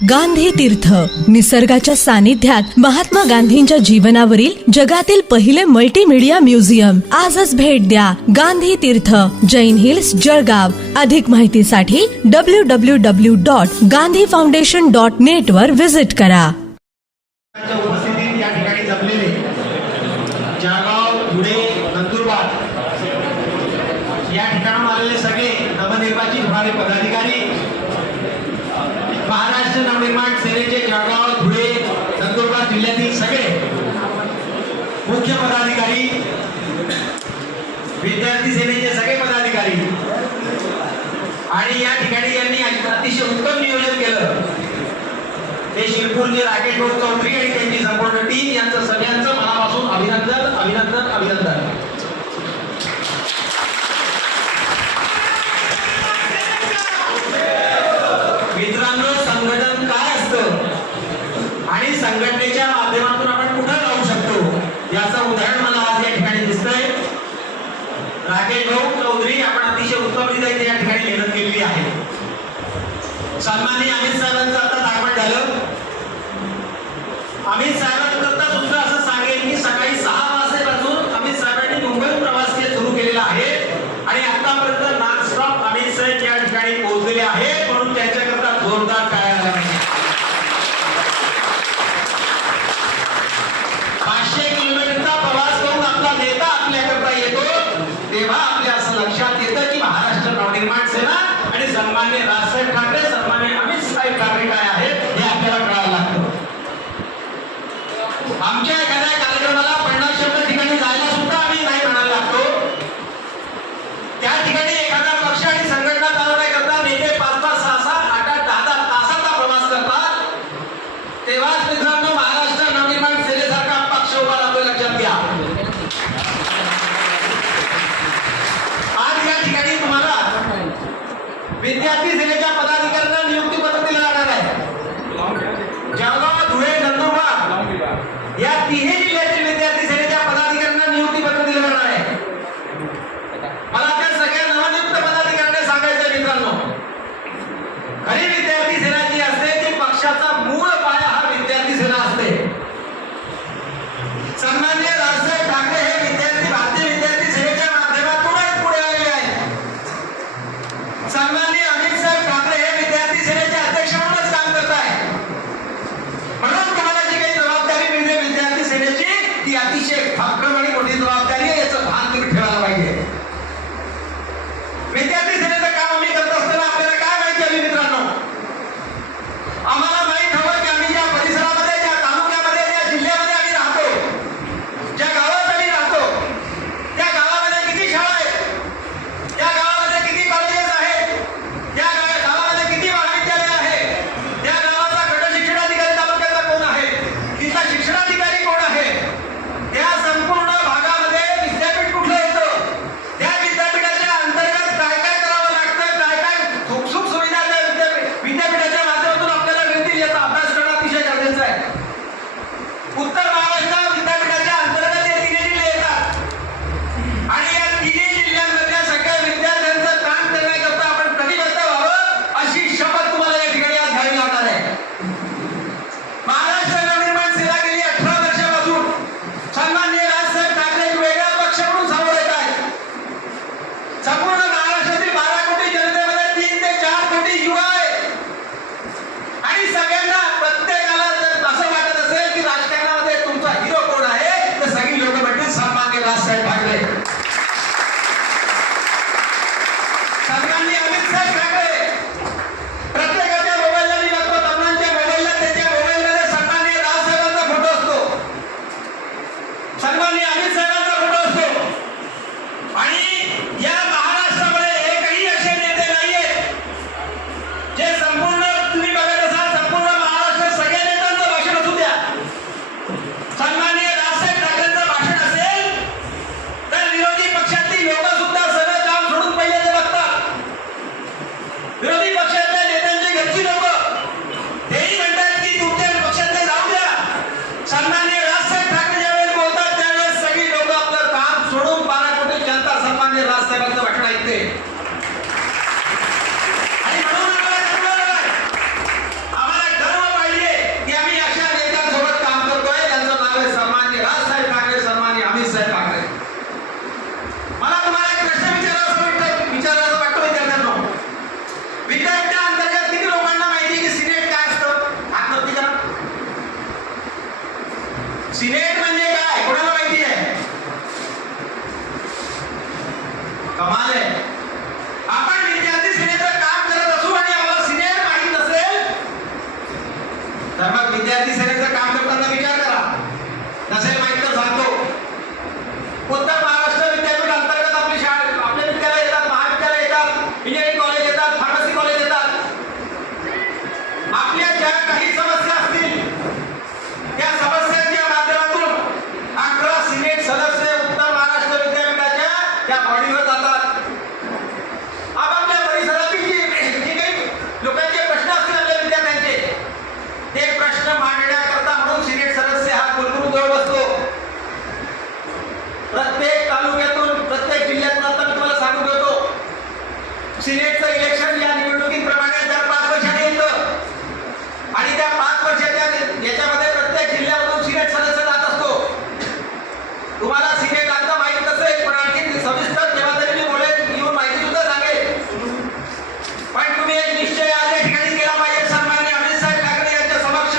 गांधी तीर्थ, निसर्गाच्या सानिध्यात महात्मा गांधींच्या जीवनावरील जगातील पहिले मल्टीमीडिया म्युझियम. आजच भेट द्या. गांधी तीर्थ, जैन हिल्स, जळगाव. अधिक माहितीसाठी www.gandhifoundation.net वर विजिट करा. उपस्थितीत या ठिकाणी जमलेले जळगाव, धुळे, नंदुरबार या ठिकाणाहून आलेले सगळे नवनिर्वाचित होणारे पदाधिकारी, महाराष्ट्र नवनिर्माण सेनेचे जळगाव, धुळे, नंदुरबार जिल्ह्यातील सगळे मुख्य पदाधिकारी, विद्यार्थी सेनेचे सगळे पदाधिकारी आणि या ठिकाणी यांनी अतिशय उत्तम नियोजन केलं ते शिरपूरचे राकेश भाऊ चौधरी आणि त्यांची संपूर्ण टीम यांचं सगळ्यांचं मनापासून अभिनंदन अभिनंदन अभिनंदन. मित्रांनो, संघटन काय असतं आणि संघटनेच्या माध्यमातून आपण कुठे जाऊ शकतो याचं उदाहरण मला आज या ठिकाणी दिसतंय. राकेश भाऊ चौधरी आपण अतिशय उत्तमरित्या या ठिकाणी मेहनत केलेली आहे. सन्माननीय अमित साहेबांचं आता दाखवण झालं. अमित साहेबांकरता सुद्धा असं सांगेल की सकाळी 6 वाजल्यापासून अमित साहेबांनी मुंबईहून प्रवास सुरू केलेला आहे आणि आतापर्यंत नॉनस्टॉप अमित साहेब या ठिकाणी पोहोचलेले आहेत, म्हणून त्यांच्याकरता जोरदार टाळ्या झाल्या. 500 किलोमीटरचा प्रवास करून आपला नेता आपल्याकरता येतो तेव्हा आपल्या असं लक्षात येतं की महाराष्ट्र नवनिर्माण सेना आणि सन्माननीय राजसाहेब ठाकरे, सन्माननीय अमित साहेब ठाकरे काय आहेत हे आपल्याला कळायला लागतं. आमच्या एखाद्या कार्यक्रमाला 50-100 ठिकाणी जायला सुद्धा आम्ही नाही म्हणायला लागतो. त्या ठिकाणी एखादा पक्ष आणि संघटना चालवण्याकरता नेते 5-5, 6-6, 8-8, 10-10 तासाचा प्रवास करतात तेव्हाच मित्रांनो महाराष्ट्र नवनिर्माण सेनेसारखा पक्ष उभा राहतो, लक्षात घ्या. आज या ठिकाणी तुम्हाला विद्यार्थी सेनेच्या पदाधिकाऱ्यांना नियुक्ती पत्र दिलं जाणार आहे. जळगाव, धुळे, नंदुरबार या तिन्ही जिल्ह्यातील विद्यार्थी सेनेच्या पदाधिकाऱ्यांना नियुक्ती पत्र दिलं जाणार आहे. मला त्या सगळ्या नवनियुक्त पदाधिकाऱ्यांना सांगायचं मित्रांनो, खरी विद्यार्थी सेना जी असते ती पक्षाचा मूळ पाया हा विद्यार्थी सेना असते. सन्माननीय राजसाहेब ठाकरे हे भारतीय विद्यार्थी सेनेच्या माध्यमातूनच पुढे आलेले आहेत. सन्माननीय अमित साहेब ठाकरे हे विद्यार्थी सेनेचे अध्यक्ष म्हणूनच काम करत आहेत. म्हणून तुम्हाला जी काही जबाबदारी मिळते विद्यार्थी सेनेची ती अतिशय भक्कम आणि मोठी जबाबदारी आहे, याचं भान तुम्ही ठेवायला पाहिजे. विद्यार्थी सेनेचं काम आम्ही करत असताना आपल्याला काय माहिती आहे मित्रांनो, आम्हाला माहित हवं की आम्ही ज्या परिसरामध्ये, ज्या तालुक्यामध्ये, ज्या जिल्ह्यामध्ये आम्ही राहतो, ज्या गावात आम्ही राहतो त्या गावामध्ये किती शाळा आहेत, त्या गावामध्ये किती कॉलेजेस आहेत, त्या गावामध्ये किती महाविद्यालय आहे, त्या गावाचा गट शिक्षणाधिकारी तालुक्याचा कोण आहे, तिथला शिक्षणाधिकारी कोण आहे, त्या संपूर्ण भागामध्ये विद्यापीठ कुठलं येतं, त्या विद्यापीठाच्या अंतर्गत काय काय करावं लागतं, काय काय सुख सुविधा त्या विद्यापीठाच्या माध्यमातून आपल्याला मिळतील याचा अभ्यास करणं अतिशय गरजेचं आहे. उत्तर महाराष्ट्र विद्यापीठाच्या अंतर्गत हे तिन्ही जिल्हे येतात आणि या तिन्ही जिल्ह्यांमधल्या सगळ्या विद्यार्थ्यांचं काम करण्याकरता आपण कटिबद्ध व्हावं अशी शपथ तुम्हाला या ठिकाणी आज घ्यावी लागणार आहे. महाराष्ट्र नवनिर्माण सेना गेली 18 वर्षापासून सन्माननीय राजसाहेब ठाकरे एक वेगळा पक्ष म्हणून समोर येत आहेत. संपूर्ण महाराष्ट्रातील 12 कोटी जनतेमध्ये 3 ते 4 कोटी युवा आहेत आणि सगळ्यांना प्रत्येकाला जर असं वाटत असेल की राजकारणामध्ये तुमचा हिरो कोण आहे तर सगळी लोक म्हणतील सन्माननीय राजसाहेब ठाकरे, सन्माननीय अमित साहेब ठाकरे. प्रत्येकाच्या मोबाईलला मी बघतो, तरुणांच्या मोबाईलला त्यांच्या मोबाईलमध्ये सन्माननीय राजसाहेबांचा फोटो असतो, सन्माननीय अमित साहेबांचा फोटो असतो आणि या महाराष्ट्रामध्ये एकही असे नेते नाहीयेत जे संपूर्ण, तुम्ही बघत असाल संपूर्ण महाराष्ट्रात सगळ्या नेत्यांचं भाषण असू द्या, सन्माननीय राजसाहेब ठाकरेंचं भाषण असेल तर विरोधी पक्षातील लोक सुद्धा सगळं काम सोडून पहिले ते बघतात इंजिनिअरिंग कॉलेज येतात, फार्मसी कॉलेज येतात. आपल्या ज्या काही समस्या असतील त्या समस्यांच्या माध्यमातून 11 सिनेट सदस्य उत्तर महाराष्ट्र विद्यापीठाच्या त्या बॉडीवर जातात. आपापल्या परिसरातील जे काही लोकांचे प्रश्न असतील आपल्या विद्यार्थ्यांचे ते प्रश्न मांडण्याकरता म्हणून सिनेट सदस्य हा कुलगुरू जवळ बसतो. प्रत्येक तालुक्यातून प्रत्येक जिल्ह्यातून आता मी तुम्हाला सांगून देतो, सिनेटचं इलेक्शन या निवडणुकीप्रमाणे दर 5 वर्षांनी येतं आणि त्या 5 वर्षाच्या याच्यामध्ये प्रत्येक जिल्ह्यामधून सिनेट सदस्य जात असतो. तुम्हाला सिनेट आता माहित नसेल, पण आणखी सविस्तर तेव्हा तरी मी बोलेन, येऊन माहिती सुद्धा सांगेल. पण तुम्ही एक निश्चय आज या ठिकाणी केला पाहिजे सन्माननीय अमित साहेब ठाकरे यांच्या समक्ष,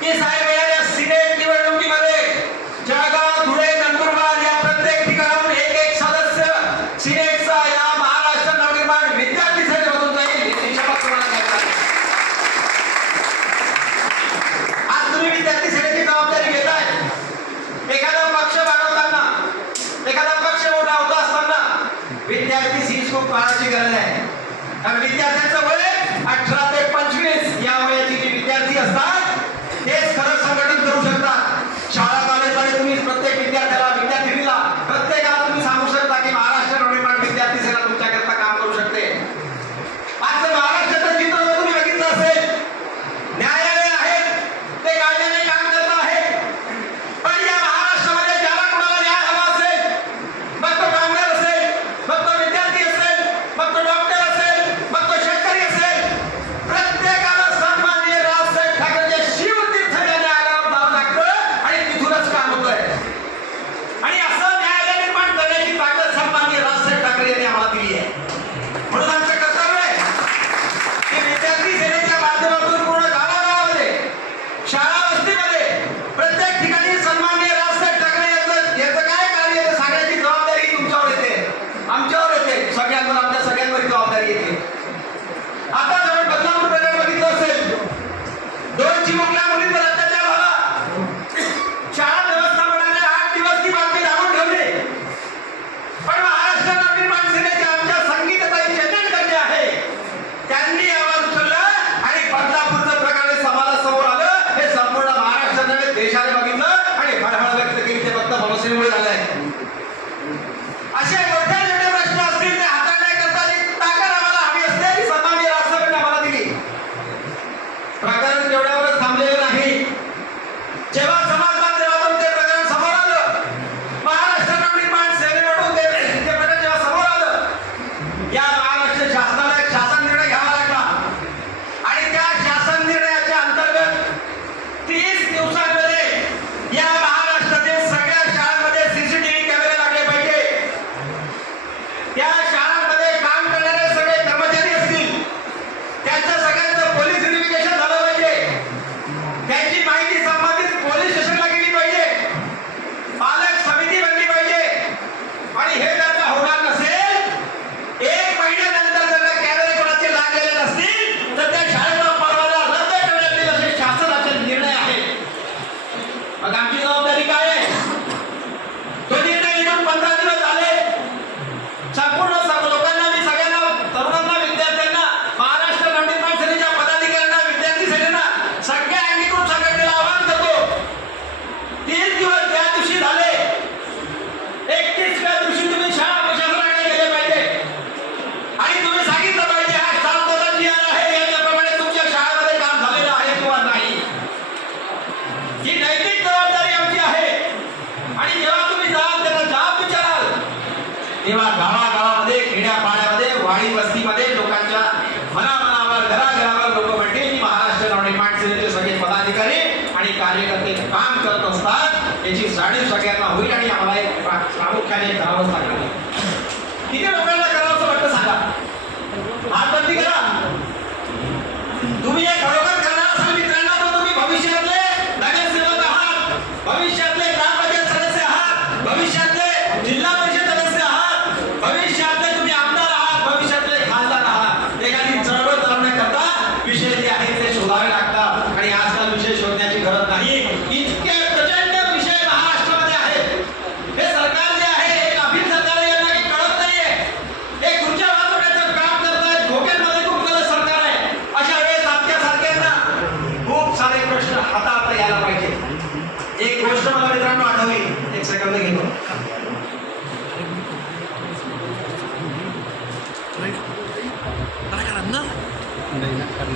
की साहेब या सिनेट निवडणुकीमध्ये जळगाव, धुळे, नंदुरबार या प्रत्येक ठिकाणाहून एक सदस्य सिनेटचा या महाराष्ट्र नवनिर्माण विद्यार्थी संघातून जाईल. ही शपथ तुम्हाला घ्यायची आहे. आज तुम्ही विद्यार्थी सेनेची जबाबदारी घेताय. एखादा पक्ष वाढवताना, एखादा पक्ष मोठा होत असताना विद्यार्थी सीट खूप काळाची गरज आहे. कारण विद्यार्थ्यांचं वय 18 ते 25 या वयाची जी विद्यार्थी असतात तेच खरं संघटित करू शकतात. शाळा कॉलेजमध्ये तुम्ही प्रत्येक विद्यार्थ्याला, विद्यार्थिनीला, प्रत्येकाला तुम्ही सांगू शकता की महाराष्ट्र नवनिर्माण विद्यार्थी सेना तुमच्याकरता काम करू शकते. आजचं महाराष्ट्राचं चित्र तुम्ही बघितलं असेल, न्यायालय आहेत ते कायद्याने काम करत आहेत. पण या महाराष्ट्रामध्ये ज्याला कोणाला न्याय हवा असेल, मग तो कामगार असेल, मग तो विद्यार्थी असेल, मग तो डॉक्टर असेल, मग तो शेतकरी असेल, प्रत्येकाला सन्माननीय राजसाहेब ठाकरे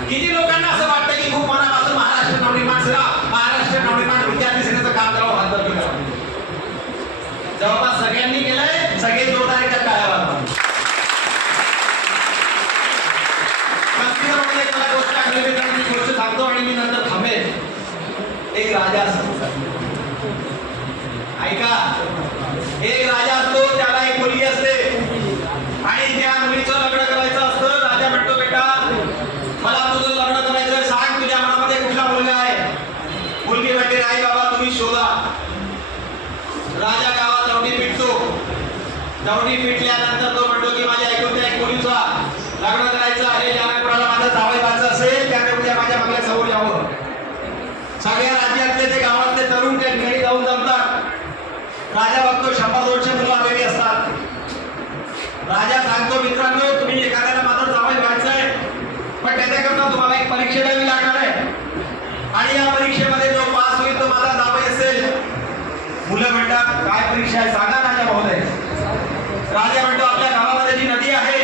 किती लोकांना असं वाटतं की खूप मनापासून महाराष्ट्र नवनिर्माण सेना महाराष्ट्र नवनिर्माण विद्यार्थी सेनेचं काम करावं हातभार करावं. जवळपास सगळ्यांनी केलंय. सगळे जोरदार एकदा टाळ्या वाजवा. मला गोष्ट आठवली मी गोष्ट सांगतो आणि मी नंतर थांबेल. एक राजा असतो, ऐका, एक राजा असतो, त्याला एक मुलगी असते आणि त्या मुलीचं लग्न करायचं असतं. राजा म्हणतो, बेटा मला तुझं लग्न करायचं, सांग तुझ्या मनामध्ये कुठला मुलगा आहे. मुलगी म्हणते, नाही बाबा तुम्ही शोधा. राजा गावात दौंडी पिटतो. दौंडी पिटल्यानंतर तो म्हणतो की माझ्या ऐकून एक मुलीचा लग्न करायचं आहे, ज्याला कोणाला माझं जावई व्हायचं असेल त्याने उद्या माझ्या बंगल्या समोर यावं. सगळ्या राज्यातले ते गावातले तरुण त्या ठिकाणी जाऊन जमतात. राजा बघतो 100-200 मुलं आलेली असतात. राजा सांगतो, मित्रांनो तुम्ही एखाद्याला माझं जावई व्हायचं आहे, पण त्याच्याकरता तुम्हाला एक परीक्षा द्यावी लागणार आहे आणि या परीक्षेमध्ये जो पास होईल तो माझा जावई असेल. मुलं म्हणतात, काय परीक्षा आहे सांगा राजा महोदय. राजा म्हणतो, आपल्या गावामध्ये जी नदी आहे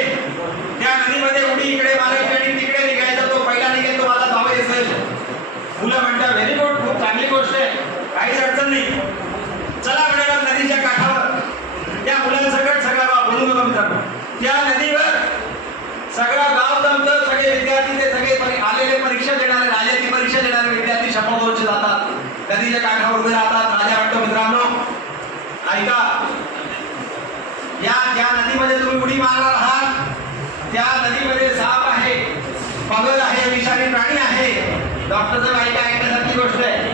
त्या नदीमध्ये उडी इकडे मारायची आणि तिकडे निघायचा, तो पहिला निघेल तो माझा जावई असेल. मुलं म्हणतात, व्हेरी गुड, खूप चांगली गोष्ट आहे, काहीच अडचण नाही. चला म्हणा नदीच्या काठावर. त्या मुलांसकट सगळा गाव, बोलू नका मित्रांनो, त्या नदीवर सगळं गाव जमतं. सगळे विद्यार्थी ते सगळे आलेले परीक्षा देणारे, राजाची परीक्षा देणारे विद्यार्थी 100-200 जातात, नदीच्या काठावर उभे राहतात. राजा म्हणतो, मित्रांनो ऐका, ज्या नदीमध्ये तुम्ही उडी मारणार आहात त्या नदीमध्ये साप आहे, पगड आहे, विषारी प्राणी आहे. डॉक्टरचं ऐकण्यासारखी गोष्ट आहे.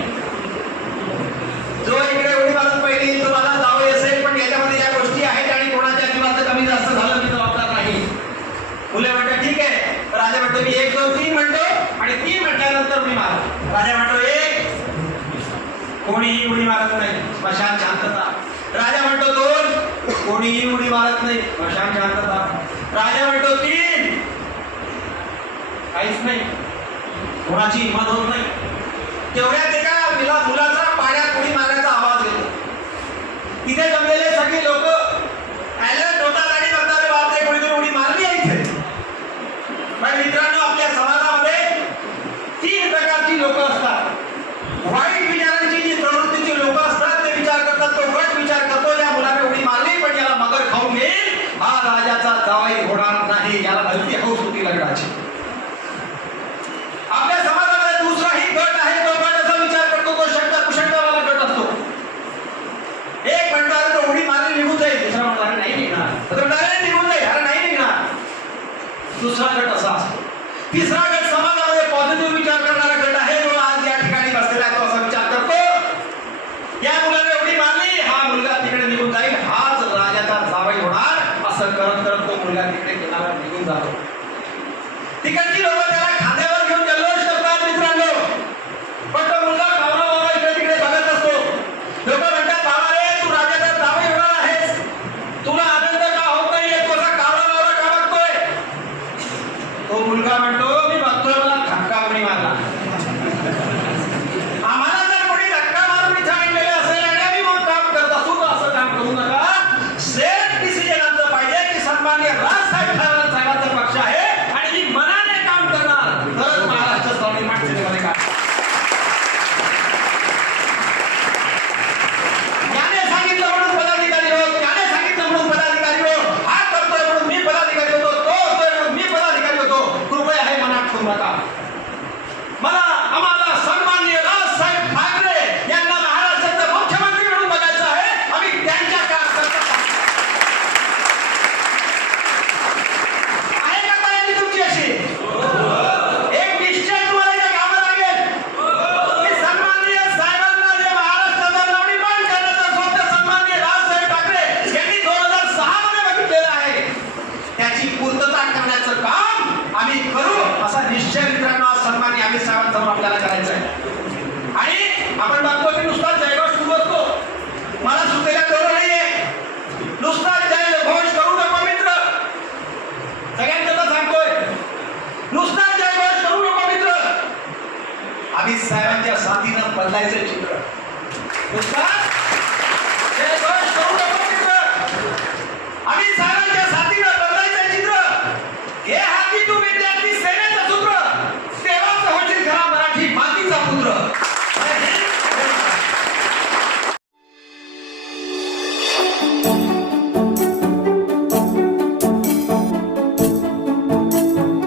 जो इकडे उडी मारून पहिली तो मला जावई असेल, पण याच्यामध्ये या गोष्टी आहेत आणि कोणाच्या जीवाचं कमी जास्त झालं मी जबाबदार नाही. मुले म्हणतात, ठीक आहे. राजा म्हणतो, मी 1, 2, 3 म्हणतो आणि 3 म्हटल्यानंतर मी मार. राजा म्हणतो, 1, कोणीही उडी मारत नाही, स्मशान शांतता. राजा म्हणतो, 2, कोणीही उडी मारत नाही, स्मशान शांतता. राजा म्हणतो, 3, काहीच नाही, कोणाची हिंमत होत नाही. तेवढ्यात एका मुलाचा पाण्यात उडी मारण्याचा आवाज येतो. तिथे जमलेले सगळे लोक अलर्ट होतात आणि म्हणतात, बापरे कोणीतरी उडी मारली आहे इथे. पण मित्रांनो, आपल्या समाजामध्ये 3 प्रकारची लोक असतात. वाईट विचारांची जी प्रवृत्तीची लोक असतात ते विचार करतात, तो गट विचार करतो, या मुलाने उडी मारली पण याला मगर खाऊन घेईल, हा राजाचा जावई होणार नाही, याला भलती हौस होती लग्नाची. आपल्या समाजामध्ये दुसराही गट आहे, तो गट असा विचार करतो, तो कुशंकवाला गट असतो. एक म्हणतात तो उडी मारली निघून जाईल, दुसरा म्हणणार नाही निघणार, निघून जाईल, अरे नाही निघणार. दुसरा गट असा असतो. तिसरा गट समाजामध्ये पॉझिटिव्ह विचार करणारा गट आहे, जो आज या ठिकाणी बसलेला आहे, तो असा विचार करतो, या मुलाने उडी मारली, हा मुलगा तिकडे निघून जाईल, हाच राजाचा जावई होणार. असं करत करत तो मुलगा तिकडे गेला, निघून जातो. तिकडची लोक त्याला खांद्यावर घेऊन जल्लोष करतात मित्रांनो, पण तो मुलगा कावरा बाबा इकडे तिकडे बघत असतो. लोक म्हणतात, बाबा रे तू राजाचा जावई होणार आहेस, तुला आनंद का होत नाहीये, तू असा कावरा बाबा का बघतोय. तो मुलगा म्हणतो, मी बघतोय, मला धक्का कोणी मारला. आम्हाला जर कोणी धक्का मारून इथे आणलेलं असेल आणि आम्ही मग काम करत असू तर असं काम करू नका. सेफ डिसिजन आमचं पाहिजे की सन्माननीय राजसाहेब साहेबांचा पक्ष आहे आणि मी मनाने काम करणार, तरच महाराष्ट्र स्वाभिमान सेनेमध्ये काम. त्याने सांगितलं म्हणून पदाधिकारी हो, त्याने सांगितलं म्हणून पदाधिकारी हो, हा करतोय म्हणून मी पदाधिकारी होतो, तो होतोय म्हणून मी पदाधिकारी होतो. कृपया हे मनात ठेवू नका. मला आम्हाला सन्माननीय राजसाहेब ठाकरे यांना महाराष्ट्राचे मुख्यमंत्री म्हणून बघायचं आहे. आम्ही त्यांच्या कार्यकर्ता आहे का तयारी तुमची अशी? एक निश्चय तुम्हाला इथे घ्यावा लागेल की सन्माननीय साहेबांना जे महाराष्ट्राचा नवनिर्माण करण्याचा स्वप्न सन्माननीय राजसाहेब ठाकरे यांनी 2006 मध्ये बघितलेलं आहे, त्याची पूर्तता करण्याचं काम आम्ही करू, असा निश्चय मित्रांनो आज सन्माननीय अमित साहेबांसमोर आपल्याला करायचा आहे. आणि आपण बघतो की नुसता जयघोष सुरू असतो, मला सुचलेल्या तेवढं नाहीये. नुसता जयघोष करू नको मित्र, सगळ्यांना सांगतोय, नुसता जयघोष करू नको मित्र. अमित साहेबांच्या साथीनं बदलायचं चित्र. नुसता